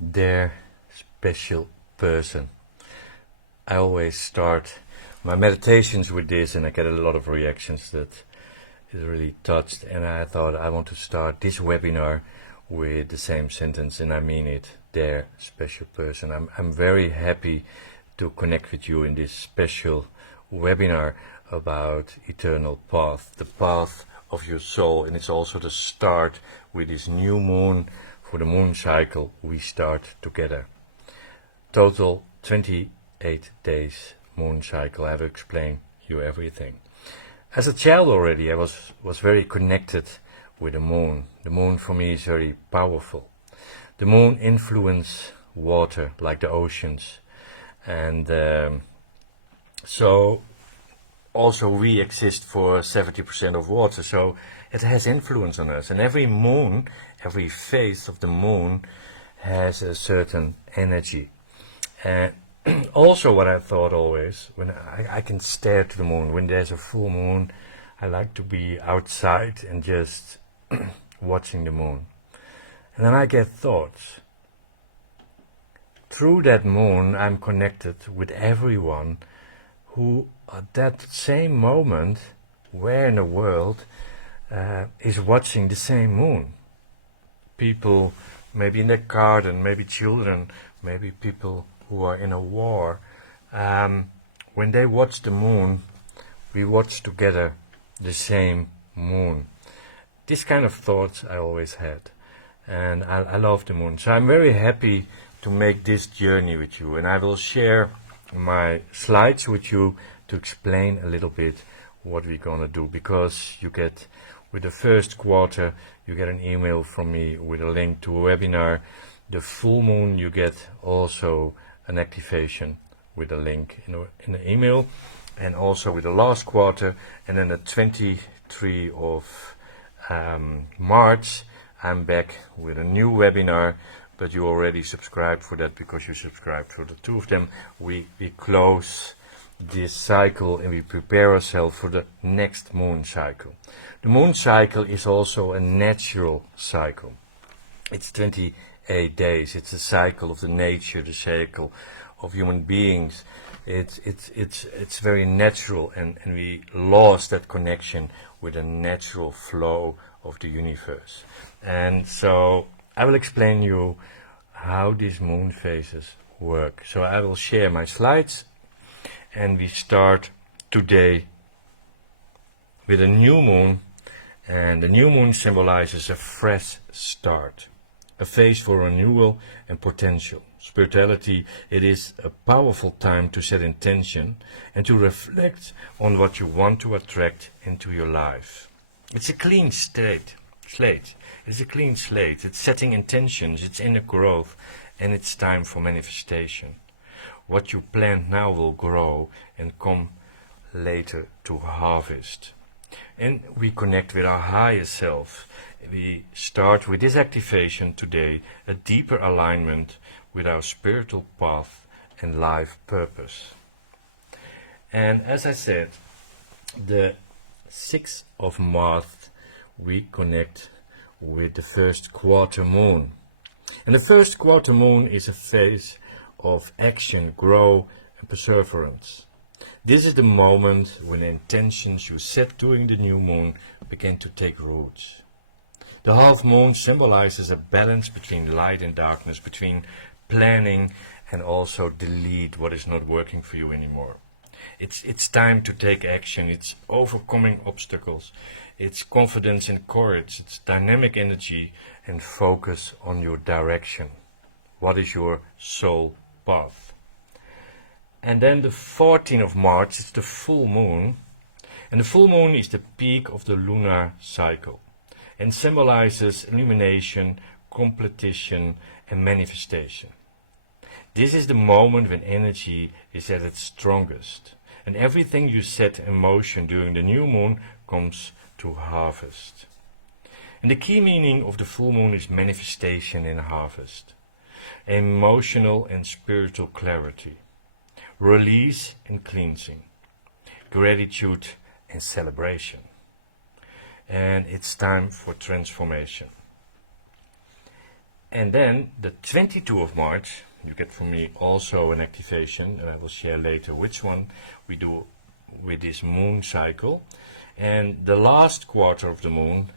their special person. I always start my meditations with this, and I get a lot of reactions that is really touched, and I thought I want to start this webinar with the same sentence, and I mean it, their special person. I'm very happy to connect with you in this special webinar about eternal path, the path of your soul, and it's also the start with this new moon. For the moon cycle we start together. Total 28 days moon cycle. I have to explain you everything. As a child already I was very connected with the moon. The moon for me is very powerful. The moon influences water like the oceans, and so also we exist for 70% of water, so it has influence on us. And every moon, every phase of the moon has a certain energy. And also what I thought always, when I can stare to the moon, when there's a full moon, I like to be outside and just watching the moon. And then I get thoughts. Through that moon I'm connected with everyone who at that same moment, where in the world, is watching the same moon. People maybe in their garden, maybe children, maybe people who are in a war. When they watch the moon, we watch together the same moon. This kind of thoughts I always had, and I love the moon. So I'm very happy to make this journey with you, and I will share my slides with you to explain a little bit what we're gonna do, because you get, with the first quarter, you get an email from me with a link to a webinar. The full moon you get also an activation with a link in the email, and also with the last quarter. And then the 23 of March I'm back with a new webinar, but you already subscribed for that because you subscribed for the two of them. We close this cycle and we prepare ourselves for the next moon cycle. The moon cycle is also a natural cycle. It's 28 days. It's a cycle of the nature, the cycle of human beings. It's very natural, and we lost that connection with the natural flow of the universe. And so I will explain you how these moon phases work. So I will share my slides, and we start today with a new moon, and the new moon symbolizes a fresh start, a phase for renewal and potential. Spirituality, it is a powerful time to set intention and to reflect on what you want to attract into your life. It's a clean slate. It's a clean slate. It's setting intentions, it's inner growth, and it's time for manifestation. What you plant now will grow and come later to harvest. And we connect with our higher self. We start with this activation today, a deeper alignment with our spiritual path and life purpose. And as I said, the 6th of March we connect with the first quarter moon. And the first quarter moon is a phase of action, grow and perseverance. This is the moment when the intentions you set during the new moon begin to take roots. The half moon symbolizes a balance between light and darkness, between planning and also delete what is not working for you anymore. It's time to take action. It's overcoming obstacles. It's confidence and courage. It's dynamic energy and focus on your direction. What is your soul path? And then the 14th of March is the full moon. And the full moon is the peak of the lunar cycle and symbolizes illumination, completion and manifestation. This is the moment when energy is at its strongest, and everything you set in motion during the new moon comes to harvest. And the key meaning of the full moon is manifestation and harvest, emotional and spiritual clarity, release and cleansing, gratitude and celebration. And it's time for transformation. And then the 22 of March, you get from me also an activation, and I will share later which one we do with this moon cycle. And the last quarter of the moon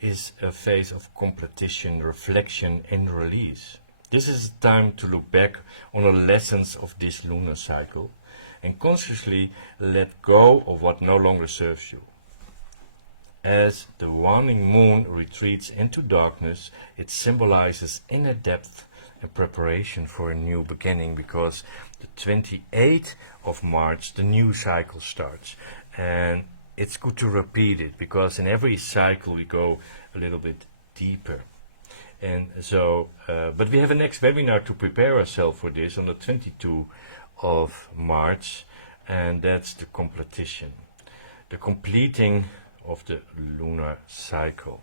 is a phase of completion, reflection, and release. This is a time to look back on the lessons of this lunar cycle and consciously let go of what no longer serves you. As the waning moon retreats into darkness, it symbolizes inner depth and preparation for a new beginning, because the 28th of March the new cycle starts. And it's good to repeat it, because in every cycle we go a little bit deeper. And so, but we have a next webinar to prepare ourselves for this on the 22nd of March, and that's the completion, the completing of the lunar cycle.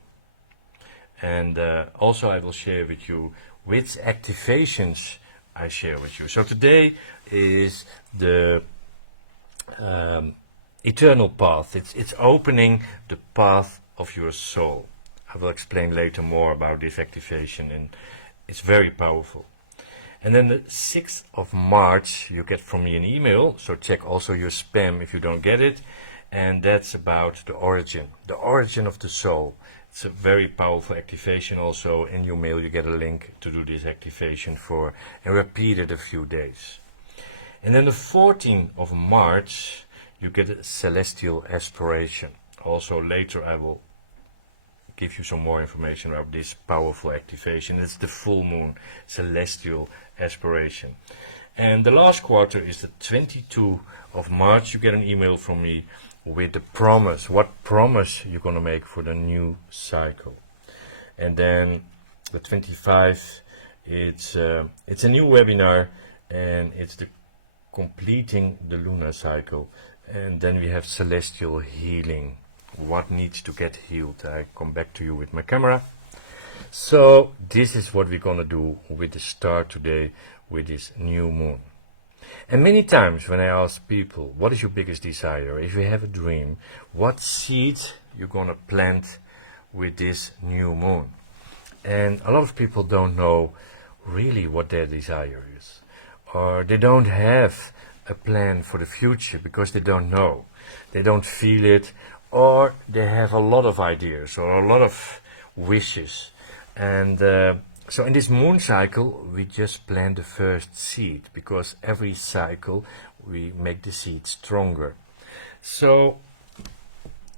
And also I will share with you which activations I share with you. So today is the eternal path. It's opening the path of your soul. I will explain later more about this activation, and it's very powerful. And then the 6th of March you get from me an email, so check also your spam if you don't get it. And that's about the origin of the soul. It's a very powerful activation. Also in your mail you get a link to do this activation for, and repeat it a few days. And then the 14th of March you get a celestial aspiration. Also later I will give you some more information about this powerful activation. It's the full moon celestial aspiration. And the last quarter is the 22nd of March. You get an email from me with the promise, what promise you're going to make for the new cycle. And then the 25th, it's a new webinar, and it's the completing the lunar cycle. And then we have celestial healing, what needs to get healed. I come back to you with my camera. So this is what we're going to do with the start today, with this new moon. And many times when I ask people, what is your biggest desire? If you have a dream, what seed you're going to plant with this new moon? And a lot of people don't know really what their desire is. Or they don't have a plan for the future because they don't know. They don't feel it, or they have a lot of ideas or a lot of wishes. And so in this moon cycle, we just plant the first seed, because every cycle we make the seed stronger. So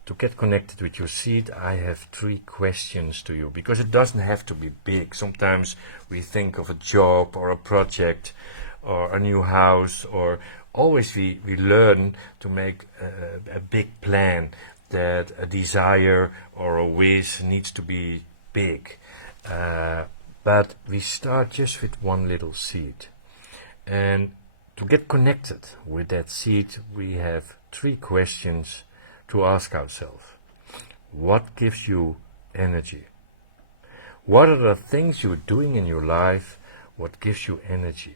to get connected with your seed, I have 3 questions to you, because it doesn't have to be big. Sometimes we think of a job or a project or a new house, or always we learn to make a big plan, that a desire or a wish needs to be big. But we start just with one little seed. And to get connected with that seed, we have 3 questions to ask ourselves. What gives you energy? What are the things you're doing in your life? What gives you energy?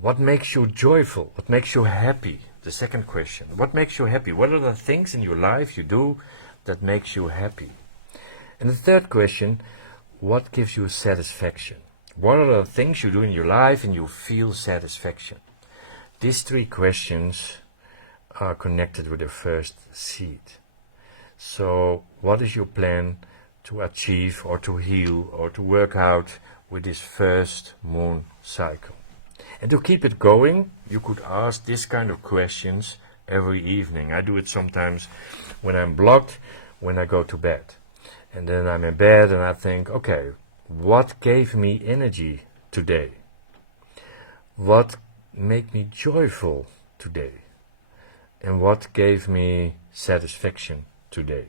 What makes you joyful? What makes you happy? The second question. What makes you happy? What are the things in your life you do that makes you happy? And the third question, what gives you satisfaction? What are the things you do in your life and you feel satisfaction? These 3 questions are connected with the first seed. So what is your plan to achieve or to heal or to work out with this first moon cycle? And to keep it going, you could ask this kind of questions every evening. I do it sometimes when I'm blocked, when I go to bed. And then I'm in bed and I think, okay, what gave me energy today? What made me joyful today? And what gave me satisfaction today?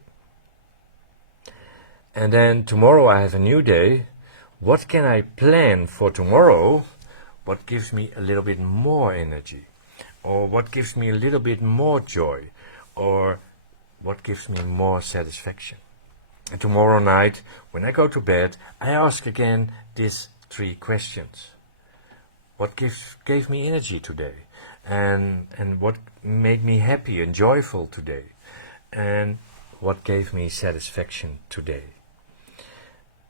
And then tomorrow I have a new day. What can I plan for tomorrow? What gives me a little bit more energy? Or what gives me a little bit more joy? Or what gives me more satisfaction? And tomorrow night, when I go to bed, I ask again these 3 questions. What gave me energy today? And what made me happy and joyful today? And what gave me satisfaction today?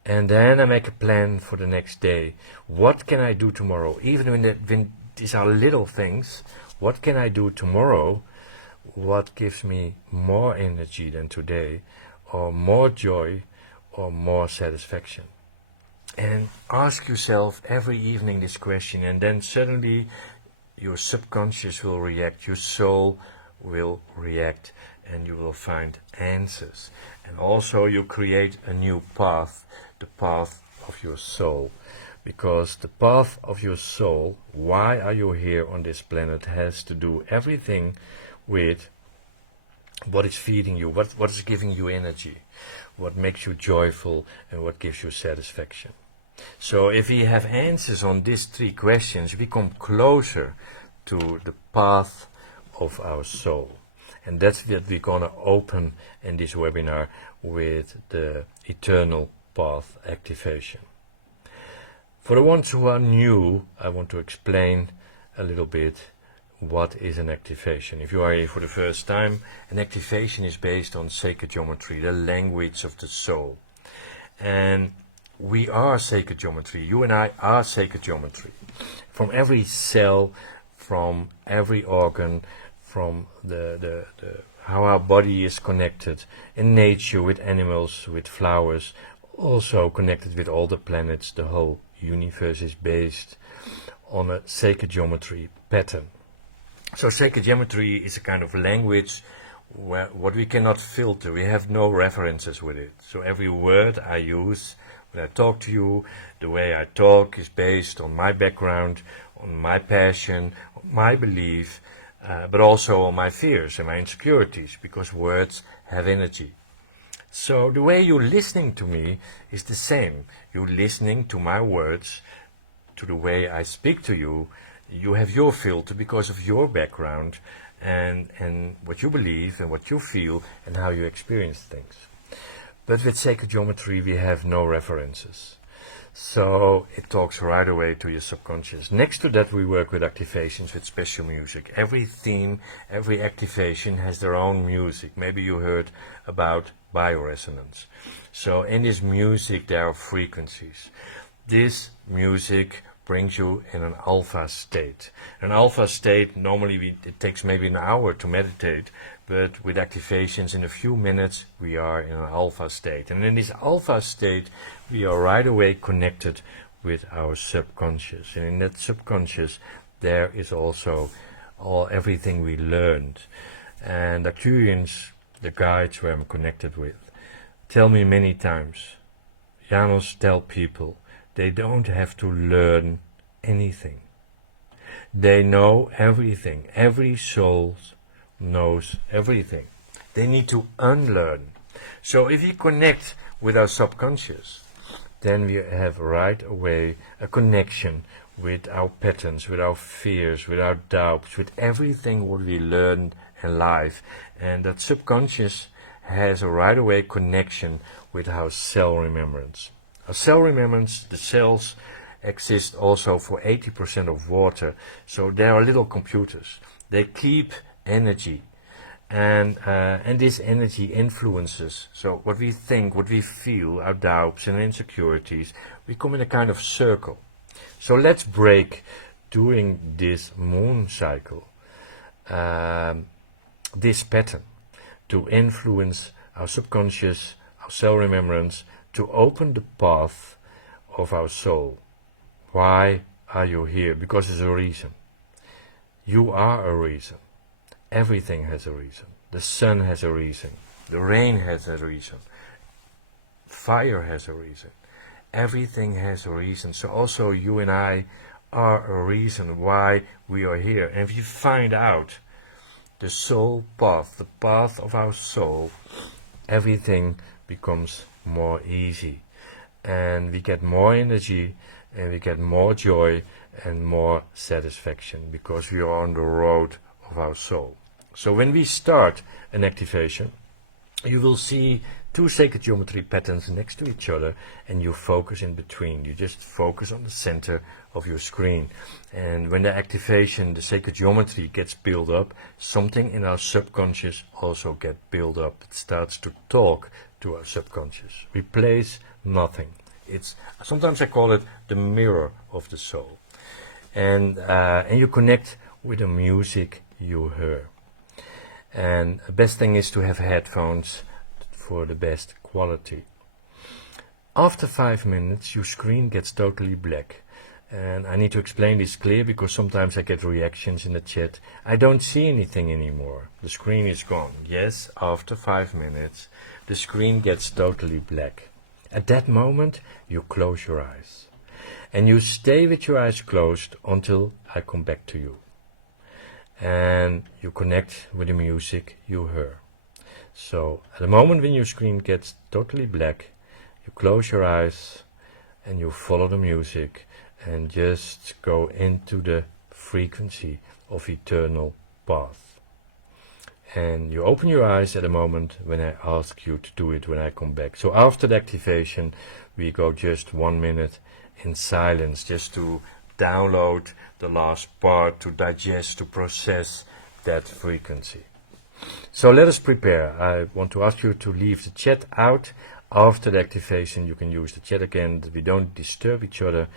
And then I make a plan for the next day. What can I do tomorrow? Even when these are little things, what can I do tomorrow? What gives me more energy than today, or more joy, or more satisfaction? And ask yourself every evening this question, and then suddenly your subconscious will react, your soul will react, and you will find answers. And also you create a new path, the path of your soul. Because the path of your soul, why are you here on this planet, has to do everything with what is feeding you, what is giving you energy, what makes you joyful, and what gives you satisfaction. So if we have answers on these three questions, we come closer to the path of our soul. And that's what we're going to open in this webinar with the eternal path activation. For the ones who are new, I want to explain a little bit what is an activation. If you are here for the first time, an activation is based on sacred geometry, the language of the soul. And we are sacred geometry. You and I are sacred geometry. From every cell, from every organ, from the how our body is connected in nature with animals, with flowers, also connected with all the planets. The whole universe is based on a sacred geometry pattern. So sacred geometry is a kind of language where what we cannot filter. We have no references with it. So every word I use when I talk to you, the way I talk is based on my background, on my passion, on my belief, but also on my fears and my insecurities, because words have energy. So the way you're listening to me is the same. You're listening to my words, to the way I speak to you. You have your filter because of your background and what you believe and what you feel and how you experience things. But with sacred geometry we have no references. So it talks right away to your subconscious. Next to that we work with activations with special music. Every theme, every activation has their own music. Maybe you heard about bioresonance. So in this music there are frequencies. This music brings you in an alpha state. An alpha state, normally it takes maybe an hour to meditate, but with activations in a few minutes we are in an alpha state. And in this alpha state we are right away connected with our subconscious. And in that subconscious there is also everything we learned. And the Arcturians, the guides who I'm connected with, tell me many times, Janos, tell people, they don't have to learn anything. They know everything. Every soul knows everything. They need to unlearn. So if we connect with our subconscious, then we have right away a connection with our patterns, with our fears, with our doubts, with everything what we learned in life. And that subconscious has a right away connection with our cell remembrance. Our cell remembrance, the cells exist also for 80% of water, so they are little computers. They keep energy, and this energy influences. So what we think, what we feel, our doubts and insecurities, we come in a kind of circle. So let's break during this moon cycle this pattern to influence our subconscious, our cell remembrance, to open the path of our soul. Why are you here? Because there's a reason. You are a reason. Everything has a reason. The sun has a reason. The rain has a reason. Fire has a reason. Everything has a reason. So also you and I are a reason why we are here. And if you find out the soul path, the path of our soul, everything becomes more easy, and we get more energy, and we get more joy and more satisfaction, because we are on the road of our soul. So when we start an activation, you will see two sacred geometry patterns next to each other, and you focus in between. You just focus on the center of your screen. And when the activation, the sacred geometry gets built up, something in our subconscious also gets built up. It starts to talk to our subconscious. Replace nothing. It's sometimes I call it the mirror of the soul. And you connect with the music you hear. And the best thing is to have headphones for the best quality. After 5 minutes, your screen gets totally black. And I need to explain this clear because sometimes I get reactions in the chat. I don't see anything anymore. The screen is gone. Yes, after 5 minutes, the screen gets totally black. At that moment, you close your eyes. And you stay with your eyes closed until I come back to you. And you connect with the music you hear. So, at the moment when your screen gets totally black, you close your eyes and you follow the music and just go into the frequency of eternal path. And you open your eyes at the moment when I ask you to do it when I come back. So after the activation, we go just 1 minute in silence just to download the last part, to digest, to process that frequency. So let us prepare. I want to ask you to leave the chat out. After the activation, you can use the chat again. We don't disturb each other.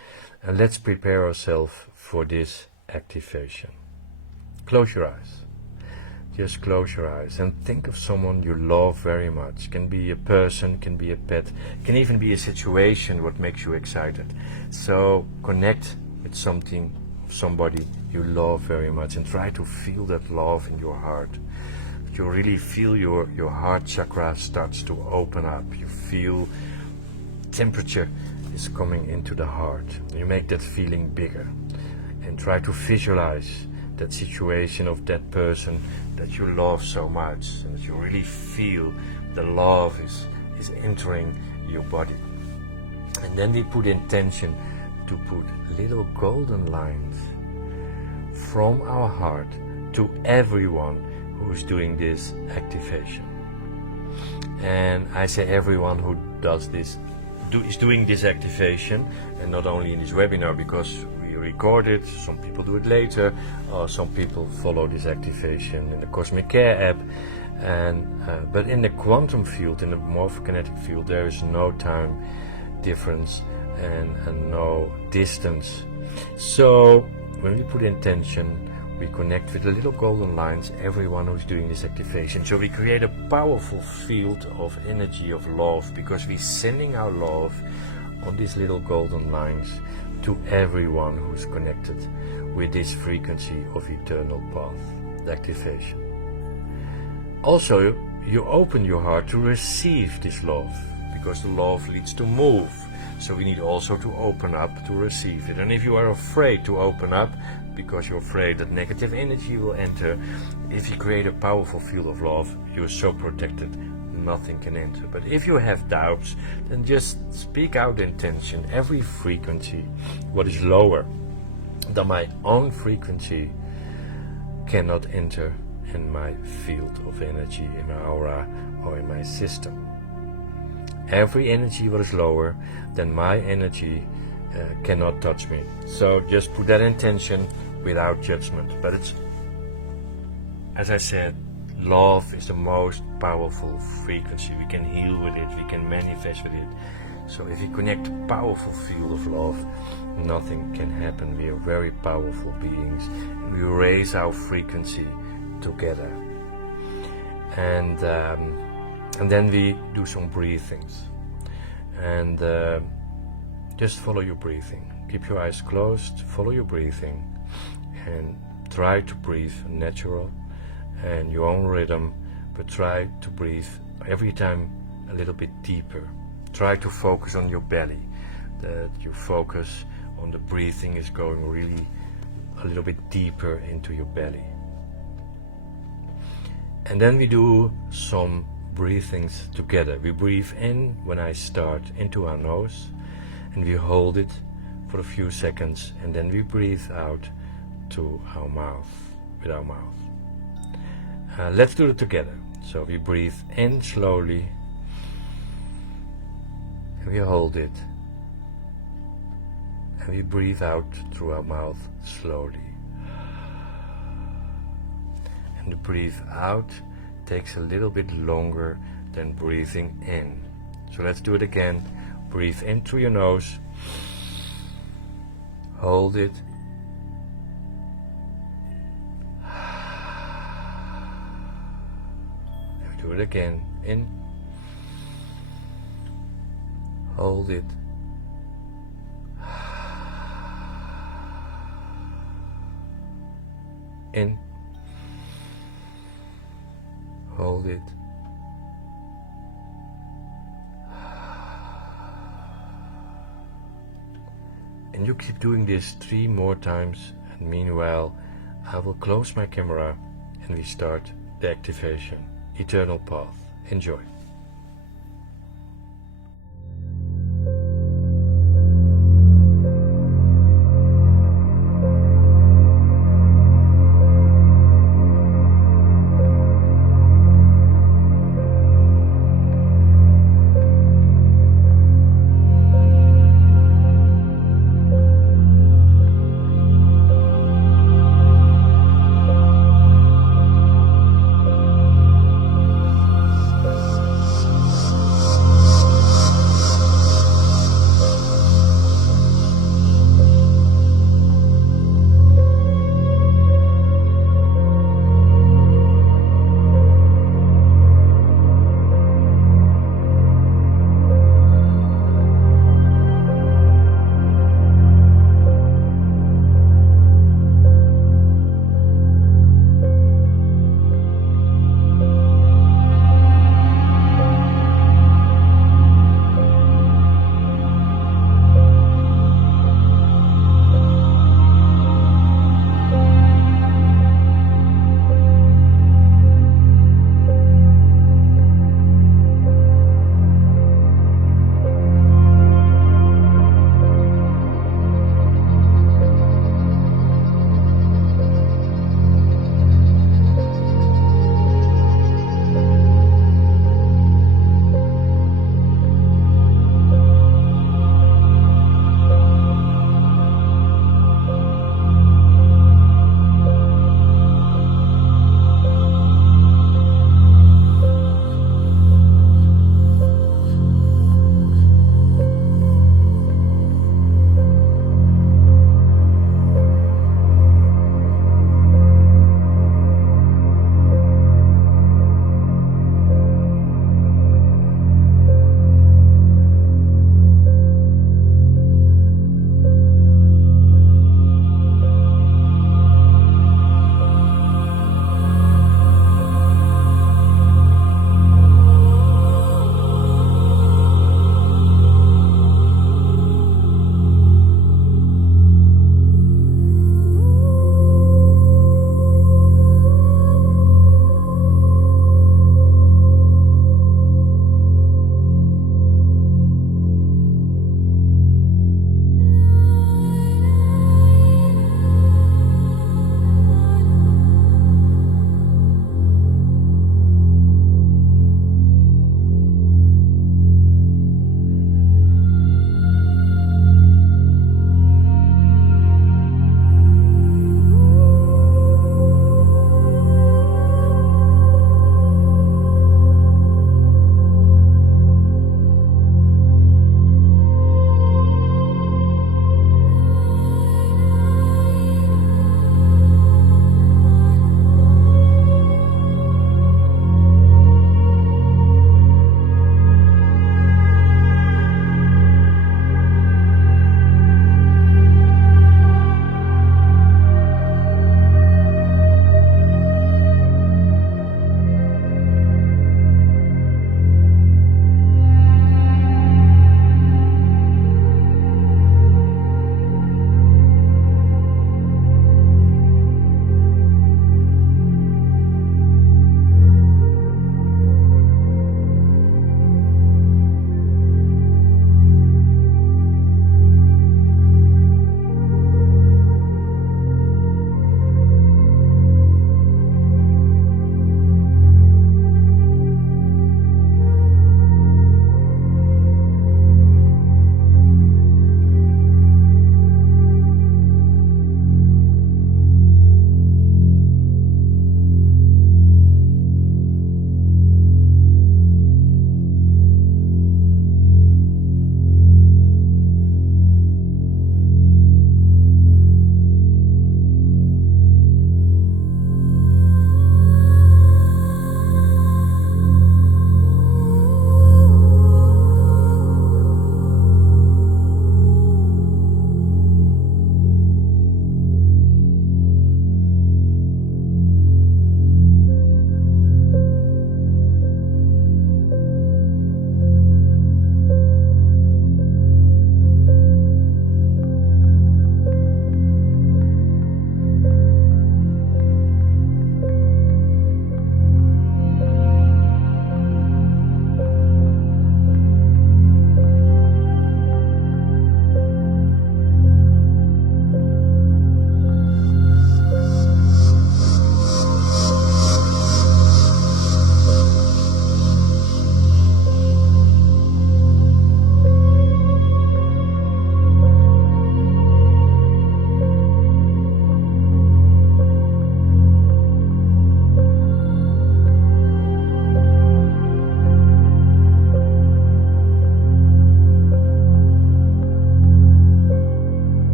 And let's prepare ourselves for this activation. Close your eyes. Just close your eyes and think of someone you love very much. Can be a person, can be a pet, can even be a situation what makes you excited. So connect with somebody you love very much and try to feel that love in your heart. You really feel your heart chakra starts to open up. You feel temperature is coming into the heart. You make that feeling bigger and try to visualize that situation of that person that you love so much, and that you really feel the love is entering your body. And then we put intention to put little golden lines from our heart to everyone who's doing this activation. And I say everyone who does this is doing this activation, and not only in this webinar because we record it, some people do it later, or some people follow this activation in the Cosmic Care app. And but in the quantum field, in the morphokinetic field, there is no time difference and no distance. So when we put intention, we connect with the little golden lines, everyone who's doing this activation. So we create a powerful field of energy, of love, because we're sending our love on these little golden lines to everyone who's connected with this frequency of eternal path, the activation. Also, you open your heart to receive this love, because the love leads to move. So we need also to open up to receive it. And if you are afraid to open up, because you're afraid that negative energy will enter, if you create a powerful field of love, you're so protected, nothing can enter. But if you have doubts, then just speak out the intention. Every frequency, what is lower than my own frequency, cannot enter in my field of energy, in my aura or in my system. Every energy what is lower than my energy cannot touch me. So just put that intention without judgment. But it's, as I said, love is the most powerful frequency. We can heal with it, we can manifest with it. So if you connect a powerful field of love, nothing can happen. We are very powerful beings. We raise our frequency together. And then we do some breathings. And just follow your breathing. Keep your eyes closed, follow your breathing, and try to breathe natural and your own rhythm, but try to breathe every time a little bit deeper. Try to focus on your belly, that your focus on the breathing is going really a little bit deeper into your belly. And then we do some breathings together. We breathe in when I start into our nose, and we hold it for a few seconds, and then we breathe out to our mouth, with our mouth. Let's do it together. So we breathe in slowly, and we hold it, and we breathe out through our mouth slowly. And the breathe out takes a little bit longer than breathing in. So let's do it again. Breathe in through your nose. Hold it. And do it again. In. Hold it. In. Hold it. And you keep doing this 3 more times, and meanwhile I will close my camera and we start the activation. Eternal Path. Enjoy.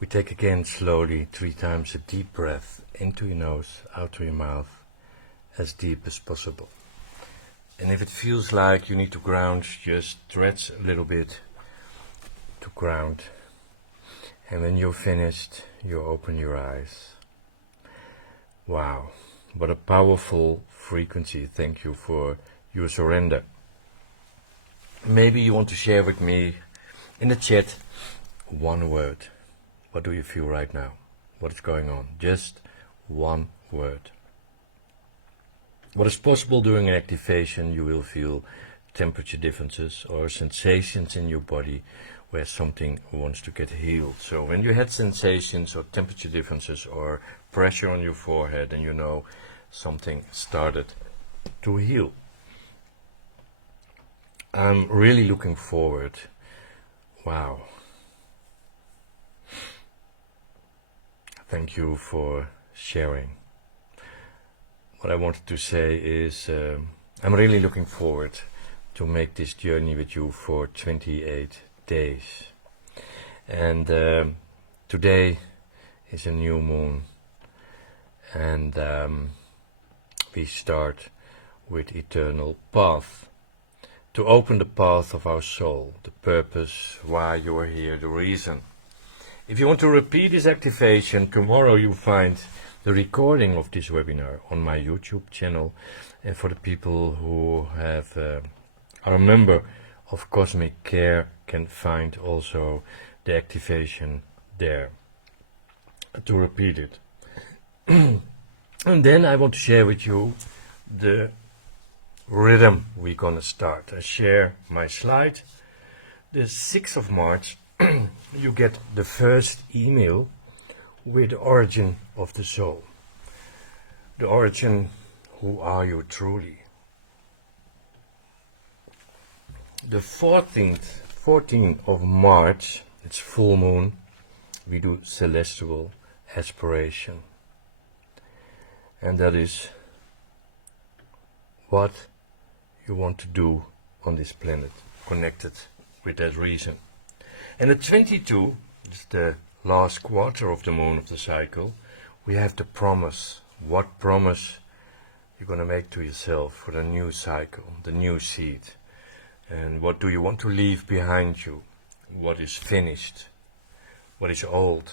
We take again slowly 3 times a deep breath into your nose, out through your mouth, as deep as possible. And if it feels like you need to ground, just stretch a little bit to ground. And when you're finished, you open your eyes. Wow, what a powerful frequency. Thank you for your surrender. Maybe you want to share with me in the chat one word. What do you feel right now? What is going on? Just one word. What is possible during an activation? You will feel temperature differences or sensations in your body where something wants to get healed. So when you had sensations or temperature differences or pressure on your forehead, and you know something started to heal. I'm really looking forward. Wow. Thank you for sharing. What I wanted to say is I'm really looking forward to make this journey with you for 28 days. And today is a new moon. And we start with eternal path. To open the path of our soul, the purpose, why you are here, the reason. If you want to repeat this activation, tomorrow you'll find the recording of this webinar on my YouTube channel. And for the people who are a member of Cosmic Care, can find also the activation there to repeat it. And then I want to share with you the rhythm we're gonna start. I share my slide. The 6th of March you get the first email with the origin of the soul. The origin, who are you truly? The 14th of March, it's full moon, we do celestial aspiration. And that is what you want to do on this planet, connected with that reason. And at 22, it's the last quarter of the moon of the cycle, we have the promise. What promise you're going to make to yourself for the new cycle, the new seed? And what do you want to leave behind you? What is finished? What is old?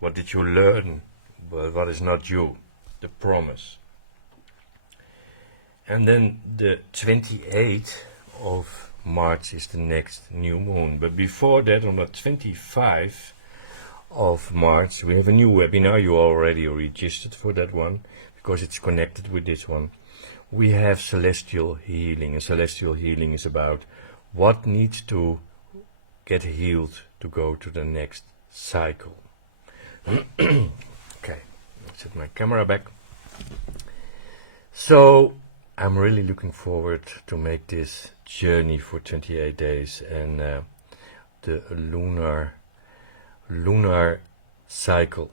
What did you learn? But what is not you? The promise. And then the 28th of March is the next new moon. But before that, on the 25th of March, we have a new webinar. You already registered for that one, because it's connected with this one. We have celestial healing. And celestial healing is about what needs to get healed to go to the next cycle. Okay, let's set my camera back. So I'm really looking forward to make this journey for 28 days and the lunar cycle,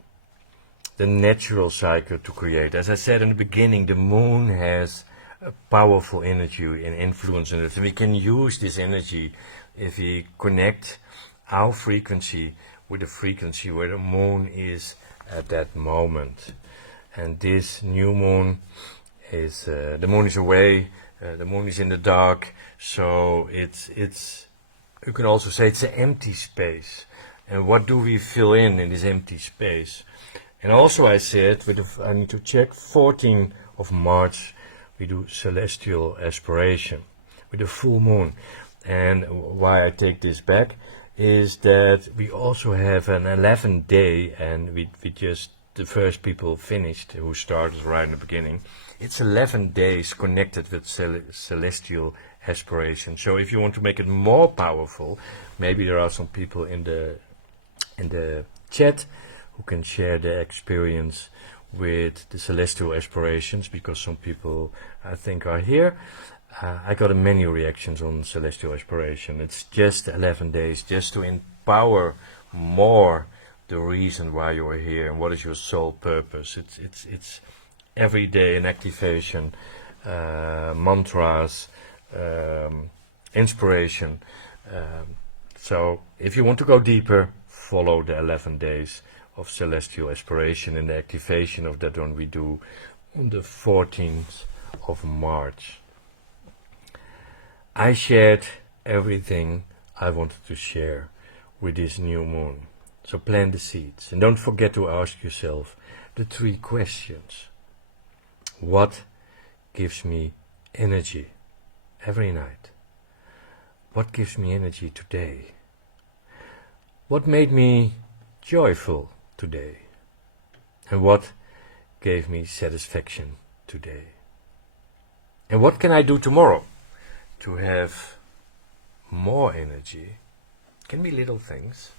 the natural cycle to create. As I said in the beginning, the moon has a powerful energy and influence in it. And we can use this energy if we connect our frequency with the frequency where the moon is at that moment. And this new moon is the moon is away, the moon is in the dark, so it's you can also say it's an empty space. And what do we fill in this empty space? And also I said, I need to check, 14th of March we do celestial aspiration with the full moon. And why I take this back is that we also have an 11th day, and we just, the first people finished who started right in the beginning. It's 11 days connected with celestial aspiration. So if you want to make it more powerful, maybe there are some people in the chat who can share their experience with the celestial aspirations, because some people I think are here. I got many reactions on celestial aspiration. It's just 11 days just to empower more the reason why you are here and what is your soul purpose. It's every day an activation, mantras, inspiration, So if you want to go deeper, follow the 11 days of celestial aspiration and the activation of that one we do on the 14th of March. I shared everything I wanted to share with this new moon. So plant the seeds and don't forget to ask yourself the 3 questions. What gives me energy every night? What gives me energy today? What made me joyful today? And what gave me satisfaction today? And what can I do tomorrow to have more energy? Can be little things.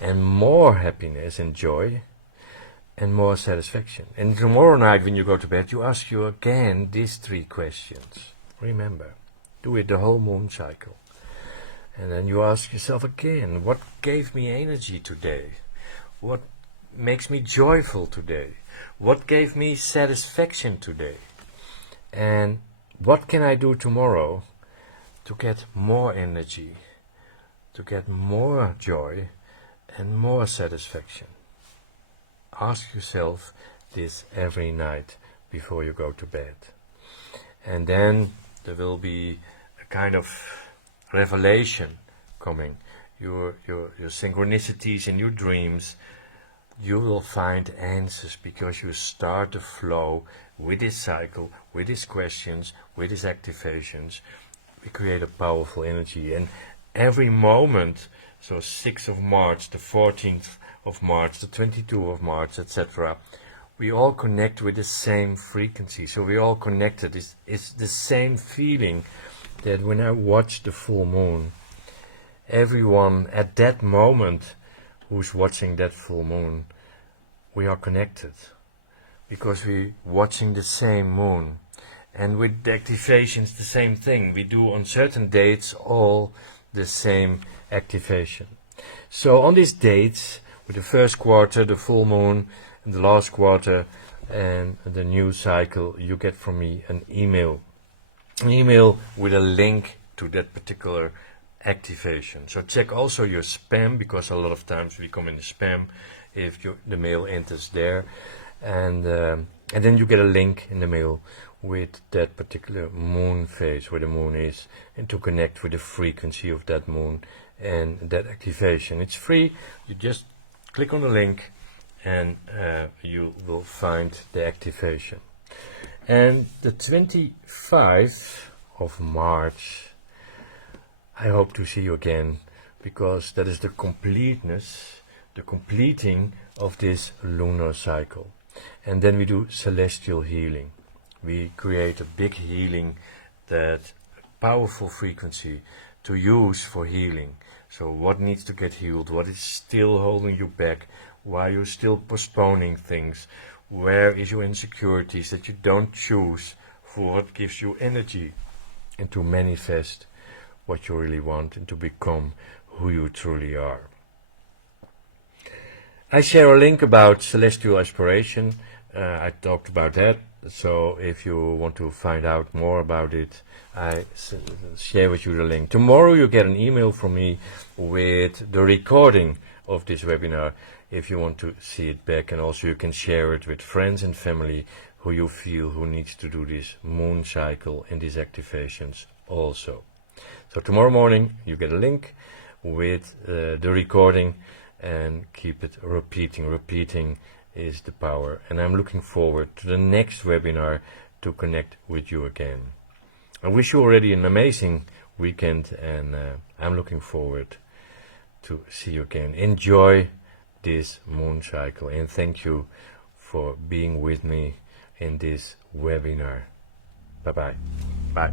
And more happiness and joy and more satisfaction. And tomorrow night when you go to bed, you ask you again these 3 questions. Remember, do it the whole moon cycle. And then you ask yourself again, what gave me energy today? What makes me joyful today? What gave me satisfaction today? And what can I do tomorrow to get more energy, to get more joy and more satisfaction? Ask yourself this every night before you go to bed. And then there will be a kind of revelation coming. Your synchronicities and your dreams, you will find answers because you start to flow with this cycle, with these questions, with these activations. We create a powerful energy, and every moment, so 6th of March, the 14th of March, the 22nd of March, etc., we all connect with the same frequency. So we all connected. It's the same feeling that when I watch the full moon, everyone at that moment who's watching that full moon, we are connected because we're watching the same moon. And with the activations, the same thing. We do on certain dates all the same activation. So on these dates, with the first quarter, the full moon, and the last quarter, and the new cycle, you get from me an email with a link to that particular activation. So check also your spam, because a lot of times we come in the spam if the mail enters there, and then you get a link in the mail with that particular moon phase where the moon is, and to connect with the frequency of that moon and that activation. It's free. You just click on the link and you will find the activation. And the 25th of March, I hope to see you again, because that is the completeness, the completing of this lunar cycle. And then we do celestial healing. We create a big healing, that powerful frequency to use for healing. So what needs to get healed? What is still holding you back? Why you're still postponing things? Where is your insecurities that you don't choose for what gives you energy? And to manifest what you really want and to become who you truly are. I share a link about celestial aspiration. I talked about that. So if you want to find out more about it, I share with you the link. Tomorrow you get an email from me with the recording of this webinar if you want to see it back, and also you can share it with friends and family who you feel who needs to do this moon cycle and these activations also. So tomorrow morning you get a link with the recording, and keep it repeating. Repeating is the power, and I'm looking forward to the next webinar to connect with you again. I wish you already an amazing weekend, and I'm looking forward to see you again. Enjoy this moon cycle, and thank you for being with me in this webinar. Bye-bye. Bye.